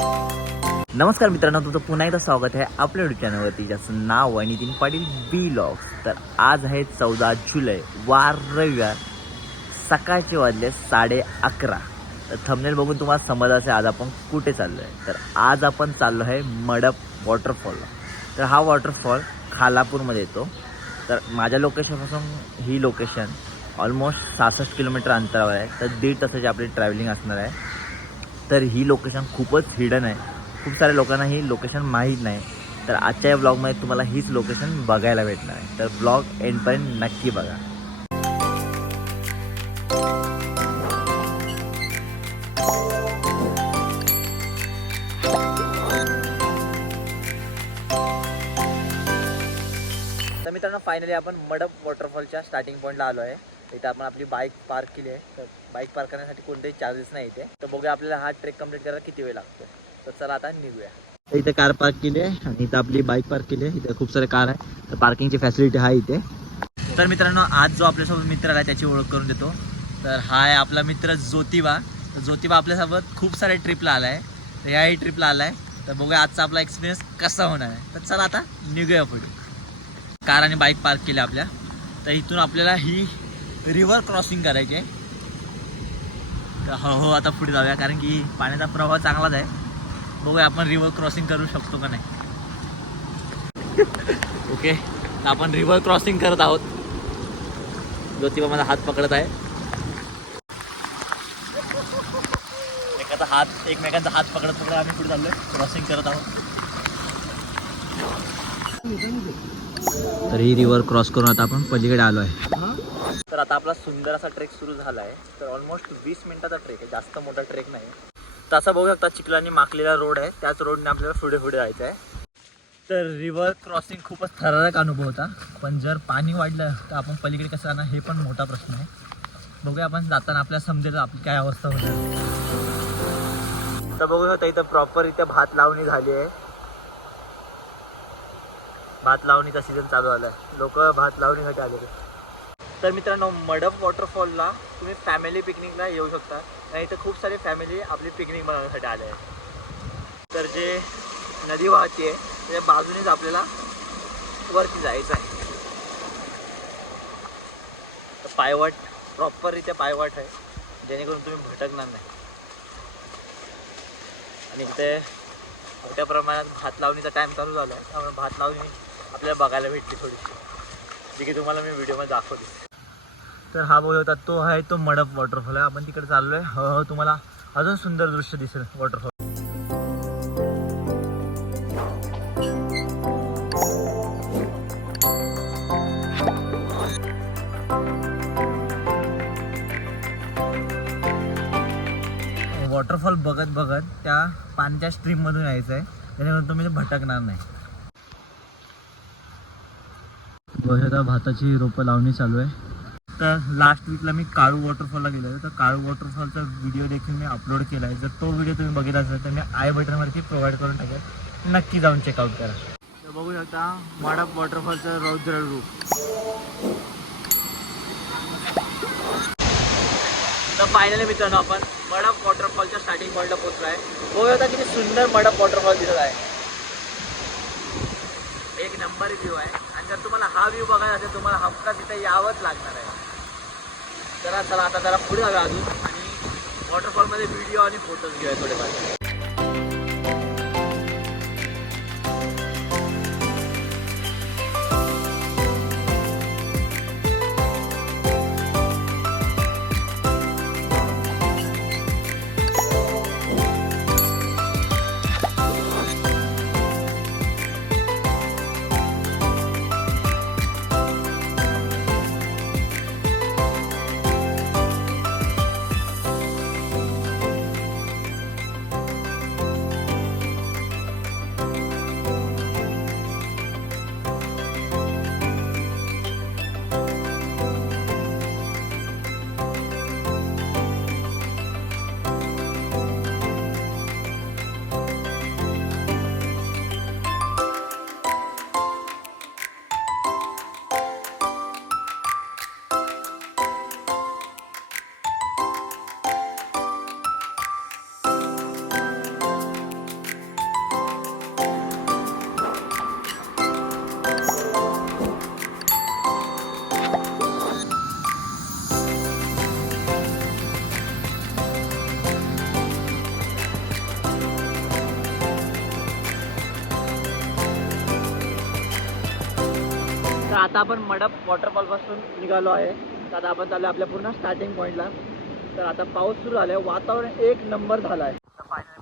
नमस्कार मित्रांनो, तुमचं पुन्हा एकदा स्वागत आहे आपल्या यूट्यूब चॅनलवरती, ज्याचं नाव आहे नितीन पाटील व्लॉग्स. तर आज आहे 14 जुलै, वार रविवार. सकाळचे वाजले 11:30. तर थंबनेल बघून तुम्हाला समजलं असेल आज आपण कुठे चाललो आहे. तर आज आपण चाललो आहे मडप वॉटरफॉलला. तर हा वॉटरफॉल खालापूरमध्ये येतो. तर माझ्या लोकेशनपासून ही लोकेशन ऑलमोस्ट 66 किलोमीटर अंतरावर आहे. तर 1.5 तासाची आपली ट्रॅव्हलिंग असणार आहे. तर ही लोकेशन खूपच हिडन आहे. खूप साऱ्या लोकांना ही लोकेशन माहीत नाही. तर आजच्या या ब्लॉगमध्ये तुम्हाला हीच लोकेशन बघायला भेटणार आहे. तर ब्लॉग एंडपर्यंत नक्की बघा. तर मित्रांनो, फायनली आपण मडप वॉटरफॉलच्या स्टार्टिंग पॉईंटला आलो आहे. इथे आपण आपली बाईक पार्क केली आहे. तर बाईक पार्क करण्यासाठी कोणतेही चार्जेस नाही इथे. तर बघूया आपल्याला हा ट्रेक कंप्लीट करायला किती वेळ लागतो. तर चला आता निघूया. इथे कार पार्क केली आहे आणि इथं आपली बाईक पार्क केली आहे. इथे खूप सारे कार आहे. तर पार्किंगची फॅसिलिटी आहे इथे. तर मित्रांनो, आज जो आपल्यासोबत मित्र आला त्याची ओळख करून देतो. तर हा आहे आपला मित्र ज्योतिबा. तर ज्योतिबा आपल्यासोबत खूप सारे ट्रिपला आला आहे. तर याही ट्रिपला आला आहे. तर बघूया आजचा आपला एक्सपिरियन्स कसा होणार आहे. तर चला आता निघूया पुढे. कार आणि बाईक पार्क केल्या आपल्या. तर इथून आपल्याला ही रिव्हर क्रॉसिंग करायची आहे. तर हो आता पुढे जाऊया, कारण की पाण्याचा प्रवाह चांगलाच आहे. बघूया आपण रिव्हर क्रॉसिंग करू शकतो का नाही. ओके, तर आपण रिव्हर क्रॉसिंग करत आहोत. ज्योतिबा माझा हात पकडत आहे. एकमेकांचा हात पकडत पकडत आम्ही पुढे चाललोय, क्रॉसिंग करत आहोत. तर ही रिव्हर क्रॉस करून आता आपण पलीकडे आलो आहे. तर आता आपला सुंदर असा ट्रेक सुरू झाला आहे. तर ऑलमोस्ट 20 मिनिटाचा ट्रेक आहे, जास्त मोठा ट्रेक नाही. तर असं बघू शकता चिखलांनी माखलेला रोड आहे. त्याच रोडने आपल्याला पुढे जायचं आहे. तर रिव्हर क्रॉसिंग खूपच थरारक अनुभव होता. पण जर पाणी वाढलं तर आपण पलीकडे कसं जाणार हे पण मोठा प्रश्न आहे. बघूया आपण जाताना आपल्याला समजेल आपली काय अवस्था होणार. तर बघू शकता इथं प्रॉपर इथे भात लावणी झाली आहे. भात लावणीचा सीझन चालू झाला आहे. लोक भात लावणीसाठी आलेले. तर मित्रांनो, मडप वॉटरफॉलला तुम्ही फॅमिली पिकनिकला येऊ शकता. आणि इथं खूप सारी फॅमिली आपली पिकनिक बनवण्यासाठी आले आहे. तर जे नदी वाहती आहे त्याच्या बाजूनेच आपल्याला वरती जायचं आहे. तर पायवाट प्रॉपर इथे पायवाट आहे, जेणेकरून तुम्ही भटकणार नाही. आणि इथे मोठ्या प्रमाणात भात लावणीचा टाईम चालू झाला आहे. त्यामुळे भात लावणी आपल्याला बघायला भेटली थोडीशी, जी की तुम्हाला मी व्हिडिओमध्ये दाखवली. तर हा बघू होता तो आहे तो मडप वॉटरफॉल आहे. आपण तिकडे चाललो आहे. हळूहळू तुम्हाला अजून सुंदर दृश्य दिसेल वॉटरफॉल. वॉटरफॉल बघत बघत त्या पाण्याच्या स्ट्रीममधून यायचं आहे, जेणेकरून तुम्ही भटकणार नाही. बघा भाताची रोपं लावणी चालू आहे. तर लास्ट वीकला मी काळू वॉटरफॉलला गेलो आहे. तर काळू वॉटरफॉलचा व्हिडिओ देखील मी अपलोड केला आहे. जर तो व्हिडिओ तुम्ही बघितला असेल तर मी आय बटनवरती प्रोव्हाइड करून टाकेल, नक्की जाऊन चेकआउट करा. तर बघू शकता मडप वॉटरफॉलचं रौद्र रूप. तर फायनली मित्रांनो, आपण मडप वॉटरफॉलच्या स्टार्टिंग पॉईंटला पोहोचलो आहे. बघू शकता किती सुंदर मडप वॉटरफॉल दिसत आहे. एक नंबर व्ह्यू आहे. आणि जर तुम्हाला हा व्ह्यू बघायला असेल तुम्हाला हमखास तिथे यावंच लागणार आहे. चला आता जरा पुढे जाऊया अजून आणि वॉटरफॉलमध्ये व्हिडिओ आणि फोटोज घेऊया थोडेफार. आता आपण मडप वॉटरफॉल पासून निघालो आहे. तर आता आपण चालू आपल्या पूर्ण स्टार्टिंग पॉईंटला. तर आता पाऊस सुरू झाला आहे, वातावरण एक नंबर झालं आहे. तर फायनली